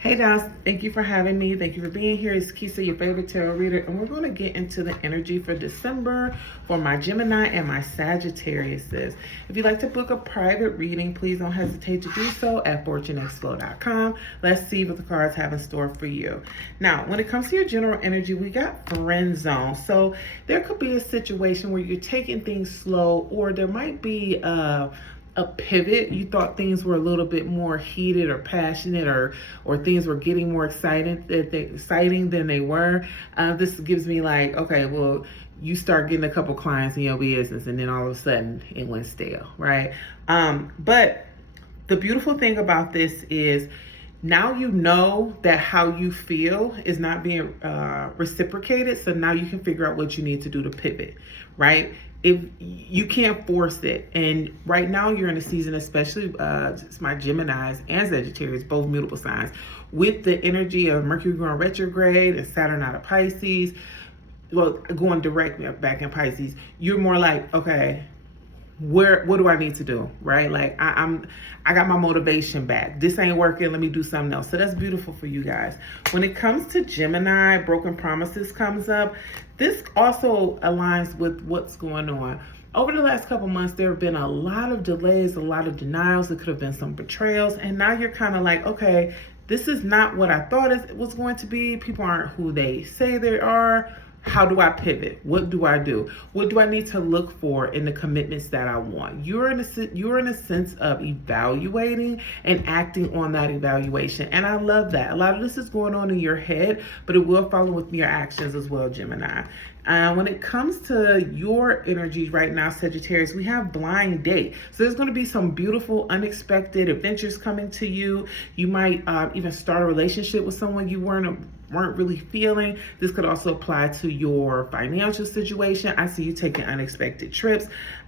Hey guys, thank you for having me. Thank you for being here. It's Kisa, your favorite tarot reader, and we're going to get into the energy for December for my Gemini and my Sagittarius. If you'd like to book a private reading, please don't hesitate to do so at fortunexflow.com. Let's see what the cards have in store for you. Now, when it comes to your general energy, we got friend zone. So there could be a situation where you're taking things slow, or there might be a pivot. You thought things were a little bit more heated or passionate, or things were getting more exciting than they were. This gives me like, okay, well, you start getting a couple clients in your business and then all of a sudden it went stale, right? But the beautiful thing about this is now you know that how you feel is not being reciprocated. So now you can figure out what you need to do to pivot, right? If you can't force it. And right now you're in a season, especially it's my Geminis and Sagittarius, both mutable signs, with the energy of Mercury going retrograde and Saturn out of Pisces, well, going direct back in Pisces. You're more like, okay, what do I need to do, right? Like I got my motivation back. This ain't working, let me do something else. So that's beautiful for you guys. When it comes to Gemini, broken promises comes up. This also aligns with what's going on. Over the last couple months, there have been a lot of delays, a lot of denials. There could have been some betrayals. And now you're kind of like, okay, this is not what I thought it was going to be. People aren't who they say they are. How do I pivot? What do I do? What do I need to look for in the commitments that I want? You're in a sense of evaluating and acting on that evaluation. And I love that. A lot of this is going on in your head, but it will follow with your actions as well, Gemini. When it comes to your energies right now, Sagittarius, we have blind date. So there's going to be some beautiful, unexpected adventures coming to you. You might even start a relationship with someone you weren't really feeling. This could also apply to your financial situation. I see you taking unexpected trips.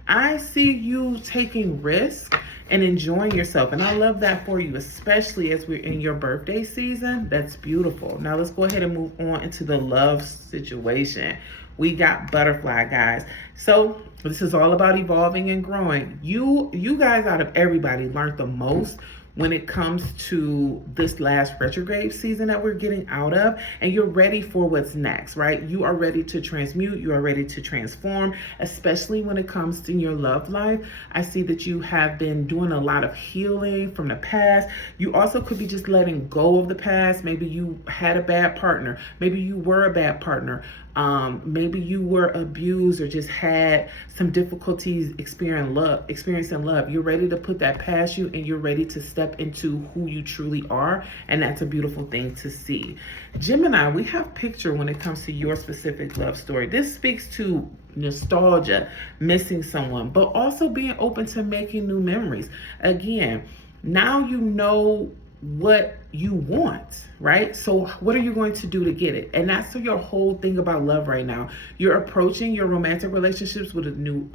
I see you taking risks and enjoying yourself. And I love that for you, especially as we're in your birthday season. That's beautiful. Now let's go ahead and move on into the love situation. We got butterfly, guys. So this is all about evolving and growing. You guys, out of everybody, learned the most when it comes to this last retrograde season that we're getting out of, and you're ready for what's next, right? You are ready to transmute, you are ready to transform, especially when it comes to your love life. I see that you have been doing a lot of healing from the past. You also could be just letting go of the past. Maybe you had a bad partner. Maybe you were a bad partner. Maybe you were abused or just had some difficulties experiencing love. You're ready to put that past you, and you're ready to step into who you truly are. And that's a beautiful thing to see. Gemini, we have picture when it comes to your specific love story. This speaks to nostalgia, missing someone, but also being open to making new memories. Again, now you know what you want, right? So what are you going to do to get it? And that's your whole thing about love right now. You're approaching your romantic relationships with a new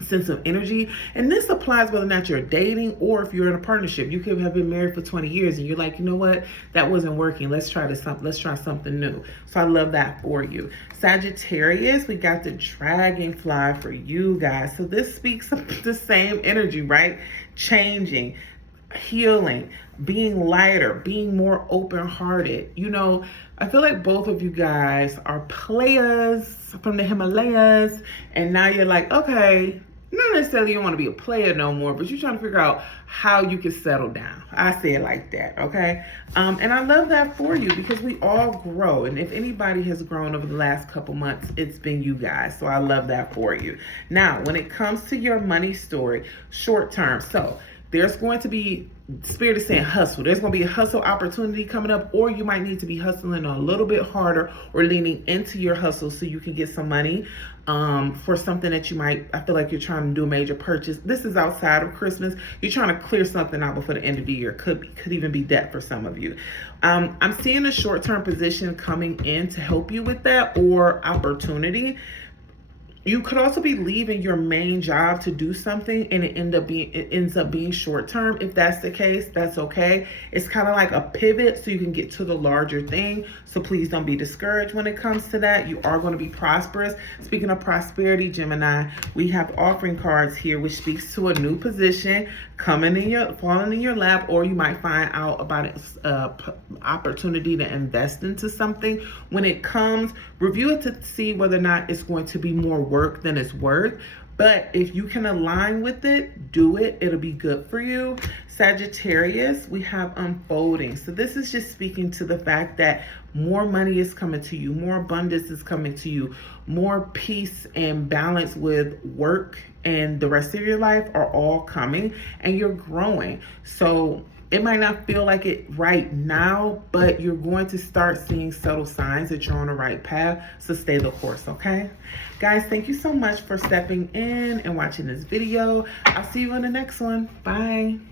sense of energy. And this applies whether or not you're dating or if you're in a partnership. You could have been married for 20 years and you're like, you know what? That wasn't working. Let's try something new. So I love that for you. Sagittarius, we got the dragonfly for you guys. So this speaks of the same energy, right? Changing, healing, being lighter, being more open-hearted. You know, I feel like both of you guys are players from the Himalayas, and now you're like, okay, not necessarily you don't want to be a player no more, but you're trying to figure out how you can settle down. I say it like that, okay? And I love that for you because we all grow. And if anybody has grown over the last couple months, it's been you guys. So I love that for you. Now, when it comes to your money story, short term, so there's going to be, Spirit is saying hustle. There's going to be a hustle opportunity coming up, or you might need to be hustling a little bit harder or leaning into your hustle so you can get some money for something that I feel like you're trying to do a major purchase. This is outside of Christmas. You're trying to clear something out before the end of the year. Could even be debt for some of you. I'm seeing a short-term position coming in to help you with that, or opportunity. You could also be leaving your main job to do something and it ends up being short term. If that's the case, that's okay. It's kind of like a pivot so you can get to the larger thing. So please don't be discouraged when it comes to that. You are going to be prosperous. Speaking of prosperity, Gemini, we have offering cards here, which speaks to a new position falling in your lap, or you might find out about an opportunity to invest into something. When it comes, review it to see whether or not it's going to be more work than it's worth. But if you can align with it, do it. It'll be good for you. Sagittarius, we have unfolding. So this is just speaking to the fact that more money is coming to you, more abundance is coming to you, more peace and balance with work and the rest of your life are all coming, and you're growing. So it might not feel like it right now, but you're going to start seeing subtle signs that you're on the right path. So stay the course, okay? Guys, thank you so much for stepping in and watching this video. I'll see you in the next one. Bye.